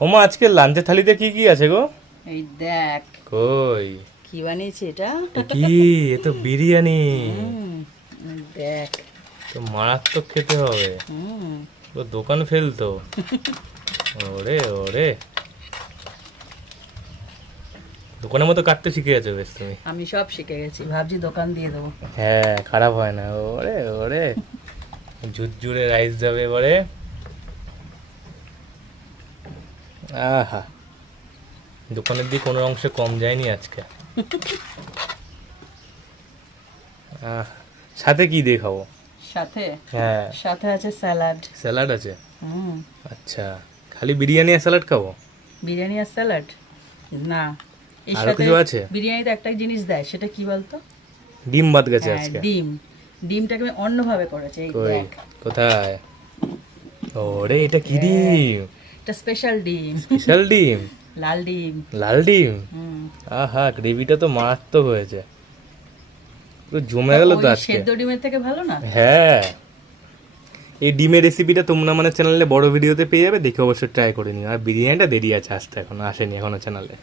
ওমা আজকে লাঞ্চের থালিতে কি কি আছে গো? এই দেখ কই কি বানিয়েছে এটা। এ কি? এ তো বিরিয়ানি। এই দেখ। তো মারাত্মক খেতে হবে। হুম ও দোকান ফেলতো। ওরে ওরে, দোকানের মতো কাটতে শিখে গেছো বেশ তুমি। আমি সব শিখে গেছি, ভাবছি দোকান দিয়ে দেবো। হ্যাঁ, খারাপ হয় না। ওরে ওরে, ঝুরঝুরে রাইস যাবে এবারে। আহা, দোকানের দিকে কোনো অংশে কম যায়নি আজকে। আহ, সাথে কি দিয়ে খাবো? সাথে হ্যাঁ, সাথে আছে স্যালাড। স্যালাড আছে। হুম আচ্ছা, খালি বিরিয়ানি আর স্যালাড খাবো? বিরিয়ানি আর স্যালাড না, এর আরো সাথে কিছু আছে? বিরিয়ানিতে একটা জিনিস দেয়, সেটা কি বলতো? ডিম বাদ গেছে হ্যাঁ আজকে। ডিম। ডিমটাকে আমি অন্যভাবে করেছে, এই কই, দেখ। কোথায়? ওরে, এটা কি হ্যাঁ। ডিম? এটা স্পেশাল ডিম। স্পেশাল ডিম? লাল ডিম। লাল ডিম? হুম আহা, গ্রেভিটা তো মারাত্মক হয়েছে, পুরো জমে গেল তো ওই আজকে। সেদ্ধ ডিমের থেকে ভালো না? হ্যাঁ, এই ডিমের রেসিপিটা তোমরা মানে চ্যানেলে বড় ভিডিওতে পেয়ে যাবে, দেখে অবশ্যই ট্রাই করে নিও। আর বিরিয়ানিটা দেরি আছে আসতে, এখনো আসেনি এখনো চ্যানেলে।